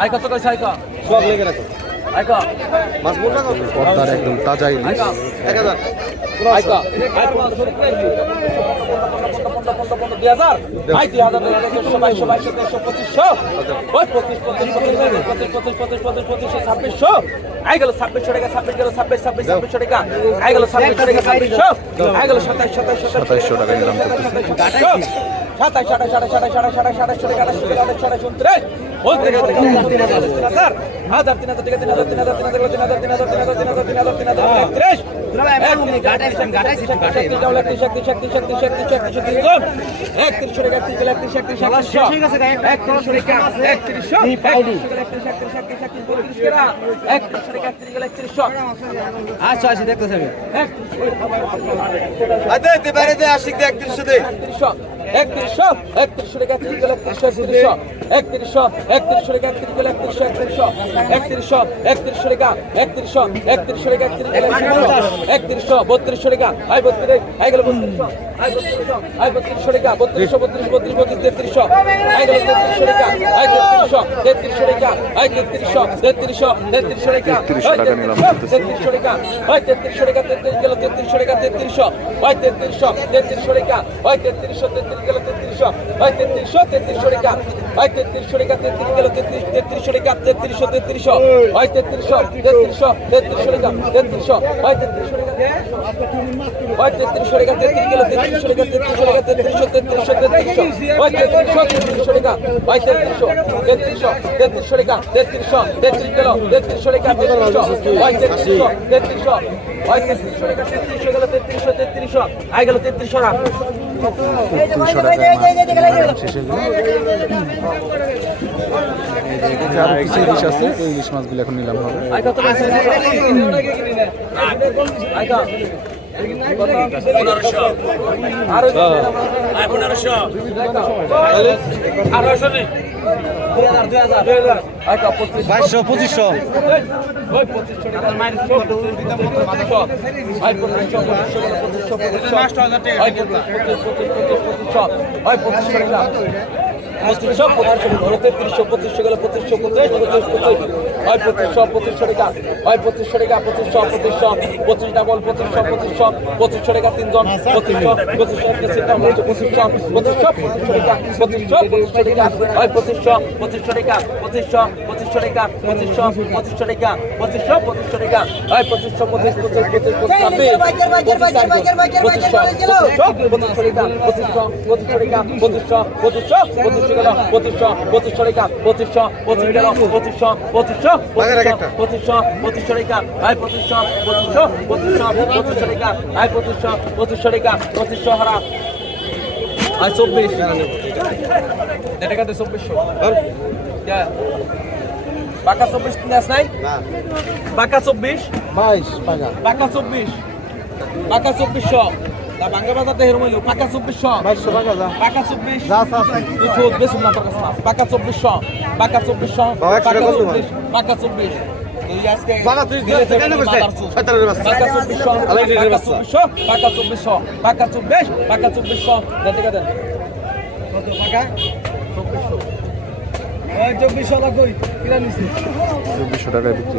আয় কত কইছে আয় সব লেগে রাখো আয় মাছ বলটা কত পদ্মার একদম তাজা ইলিশ এক হাজার আয় ক সাতাইশশো টাকা নিলাম সাতাইশ আঠাইশ আঠাইশ আঠাইশ আঠাইশ আঠাইশ আঠাইশ টাকা আঠাইশ টাকা আঠাইশ আঠাইশ আচ্ছা আচ্ছা দেখতেছি আমি আশিক দে একত্রিশশো দে একত্রিশশো একত্রিশশো একত্রিশশো একত্রিশশো একত্রিশশো একত্রিশশো টাকা একত্রিশ একত্রিশশো একত্রিশশো একত্রিশশো টাকা একত্রিশশো একত্রিশশো গেলে একত্রিশশো বত্রিশশো টাকা আই বত্রিশ আই গেল বত্রিশশো আই বত্রিশশো আই বত্রিশশো টাকা বত্রিশশো বত্রিশ বত্রিশ বত্রিশ তেত্রিশশো আই গেল তেত্রিশশো টাকা আই তেত্রিশশো তেত্রিশশো টাকা আই তেত্রিশশো তেত্রিশশো তেত্রিশশো টাকা 33 টাকা নিলাম করতেছি। তেত্রিশশো টাকা ওই তেত্রিশশো টাকা তেত্রিশ গেল তেত্রিশশো টাকা তেত্রিশশো ওই তেত্রিশশো তেত্রিশশো টাকা ওই তেত্রিশশো তেত্রিশ গেল তেত্রিশশো ওই তেত্রিশশো তেত্রিশশো টাকা ওই তেত্রিশশো টাকা তেত্রিশ গেল তেত্রিশ তেত্রিশশো টাকা তেত্রিশশো তেত্রিশশো ওই তেত্রিশশো তেত্রিশশো তেত্রিশশো টাকা তেত্রিশশো ওই তেত্রিশশো ওই তেত্রিশশো টাকা তেত্রিশ গেল তেত্রিশশো টাকা তেত্রিশশো টাকা তেত্রিশশো তেত্রিশশো তেত্রিশশো ওই তেত্রিশশো তেত্রিশশো টাকা ওই তেত্রিশশো তেত্রিশশো তেত্রিশশো টাকা তেত্রিশশো, তেত্রিশ গেল তেত্রিশশো টাকা তেত্রিশশো ওই তেত্রিশশো তেত্রিশশো ওই তেত্রিশশো টাকা তেত্রিশশো গেল, তেত্রিশশো তেত্রিশশো আই গেল তেত্রিশশো টাকা দুশো টাকায় মাছ শেষ হলো ইলিশ আছে ওই ইলিশ মাছগুলো এখন নিলাম হবে আরও আঠারোশো বাইশশো পঁচিশশো পঁচিশশো পঁচিশশো পঁচিশশো পঁচিশশো পঁচিশশো পঁচিশশো পঁচিশশো হয় পঁচিশশো পঁচিশশো টাকা হয় পঁচিশশো টাকা পঁচিশশো পঁচিশশো পঁচিশ ডাবল পঁচিশশো পঁচিশশো পঁচিশশো টাকা তিনজন পঁচিশশো পঁচিশশো পঁচিশশো পঁচিশশো পঁচিশশো পঁচিশশো টাকা পঁচিশশো পঁচিশশো টাকা হয় পঁচিশশো পঁচিশশো টাকা পঁচিশশো পঁচিশশো টাকা পঁচিশশো পঁচিশশো টাকা পঁচিশশো পঁচিশশো টাকা ওই পঁচিশশো পঁচিশ পঁচিশ পঁচিশ পঁচিশশো পঁচিশশো টাকা পঁচিশশো পঁচিশশো টাকা পঁচিশশো পঁচিশশো পঁচিশশো গেল পঁচিশশো পঁচিশশো টাকা পঁচিশশো পঁচিশ গেল পঁচিশশো পঁচিশশো পঁচিশশো পঁচিশশো টাকা আই পঁচিশশো পঁচিশশো পঁচিশশো পঁচিশশো টাকা আই পঁচিশশো পঁচিশশো টাকা পঁচিশশো হারা আই চব্বিশ টাকা দে চব্বিশশো পাকা চব্বিশ ম্যাচ নাই? পাকা চব্বিশ? বাইশ পাকা পাকা চব্বিশ। পাকা চব্বিশশো না বাংলা বাজার দেহের মইলো পাকা চব্বিশশো বাইশশো পাকা যা। পাকা চব্বিশ। যা যা তুই খোঁজ বেশি না তোর কাছে মাছ পাকা চব্বিশশো পাকা চব্বিশশো পাকা চব্বিশ। পাকা চব্বিশ। পাকা চব্বিশশো পাকা চব্বিশশো পাকা চব্বিশ পাকা চব্বিশশো দেখতে পাকা চব্বিশশো টাকা কই? কিনা নিছি? চব্বিশশো টাকায় বিক্রি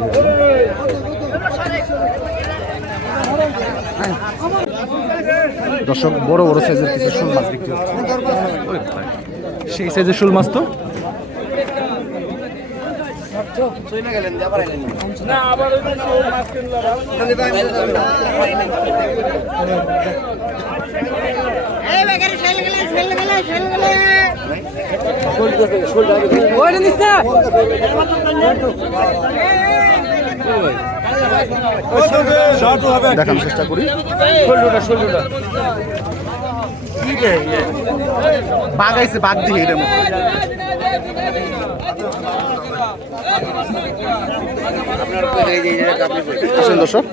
দর্শক বড় বড় সাইজের কিছু শোল মাছ বিক্রি হচ্ছে। সেই সাইজের শোল মাছ তো? না দেখানোর চেষ্টা করি। বাঘ আইছে বাঘ দিয়ে আসেন দর্শক।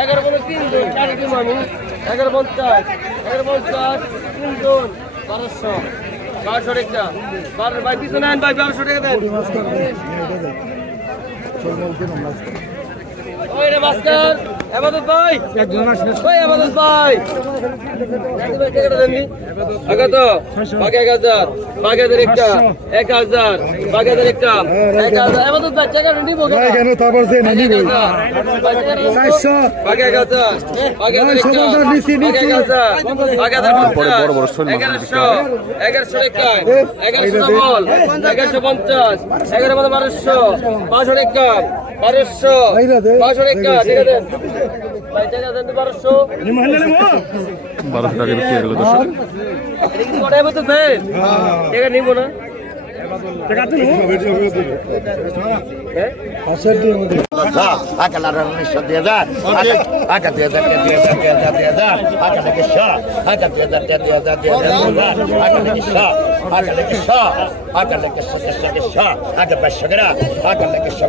এগারো কোনো তিন জন চারটি মানুষ এগারো পঞ্চাশ এগারো পঞ্চাশ তিন জন বারোশো বারোশো টাকা বারো ভাই পিছনে আন ভাই বারোশো টাকা দেন ওই রে ভাস্কর আবাদত ভাই। ভাই আবাদত ভাই। আগা বাকি এক হাজার। বাকি হাজার একটা। এক হাজার। বাকি হাজার একটা। এক হাজার। আবাদত ভাই টাকাটা নিবো কেন? তারপর যে বাকি এক হাজার। বাকি এক হাজার। বাকি হাজার একটা। বাকি হাজার। বাকি হাজার বড় বড় শোল এগারোশো। এগারোশো টাকা এগারোশো ডবল এগারোশো পঞ্চাশ। এগারো বারোশো। পাঁচশো টাকা বারোশো। পাঁচশো ঠিক আছে। তো বারোশো। টাকা বিক্রি হয়ে গেল দর্শক এটা নিবো না হ্যাঁ Acá la reunión de edad, acá de edad, de edad, de edad, de edad, acá de que ya, acá de edad, de edad, de edad, acá de que ya,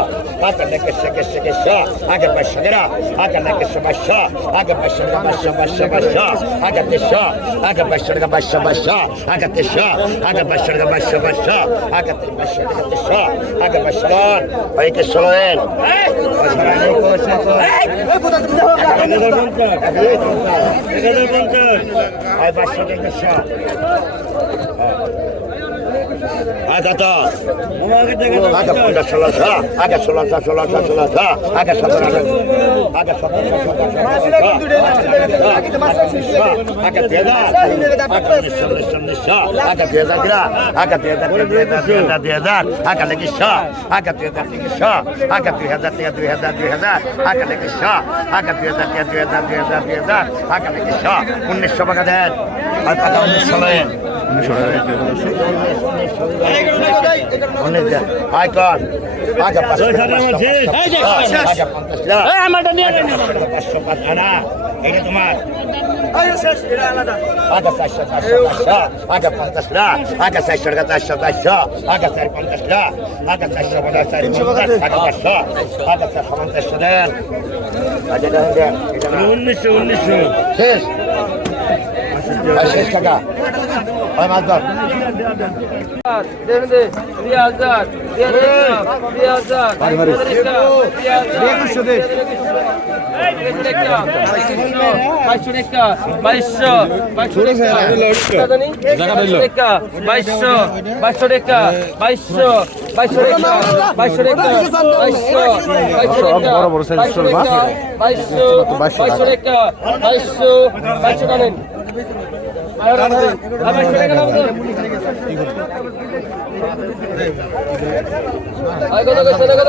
acá de que ya, acá de que ya, que ya, que ya, acá para llegar, acá de que ya, ya, acá de que ya, que ya, que Aga তো আগা পঞ্চাশ ষোলোশো আগা ষোলোশো ষোলোশো ষোলোশো আগা সতেরো আগা সতেরো আগা তেজা আগা উনিশশো উনিশশো উনিশশো আগা গ্রা আগা তেজা দুই দুই হাজার দুই হাজার আগা লেগিশো দুই হাজার লেগিশো আগা দুই হাজার দুই দুই হাজার দুই হাজার আগা লেগিশো আগা দুই হাজার দুই হাজার দুই হাজার দুই হাজার আগা লেগিশো উনিশশো টাকা দেন আর টাকা উনিশশো লেন উনিশশো টাকা এটা তোমার আগে চারশো চারশো আগে পঞ্চাশ লাখ আগে চারশো টাকা চারশো চারশো আগে চার পঞ্চাশ লাখ আগে চারশো পঞ্চাশ চার পঞ্চাশ আগে পাঁচশো আগে চারশো পঞ্চাশশো দেন উনিশশো। উনিশশো শেষ। শেষ টাকা। হয় মাছ ধর বাইশশো বাইশশো টাকা বাইশশো বাইশশো টাকা বাইশশো টাকা বাইশশো বাইশশো টাকা বড় বড় মাছ। বাইশশো বাইশশো বাইশশো টাকা বাইশশো বাইশশো টাকা নেন আর বাইশশো টাকা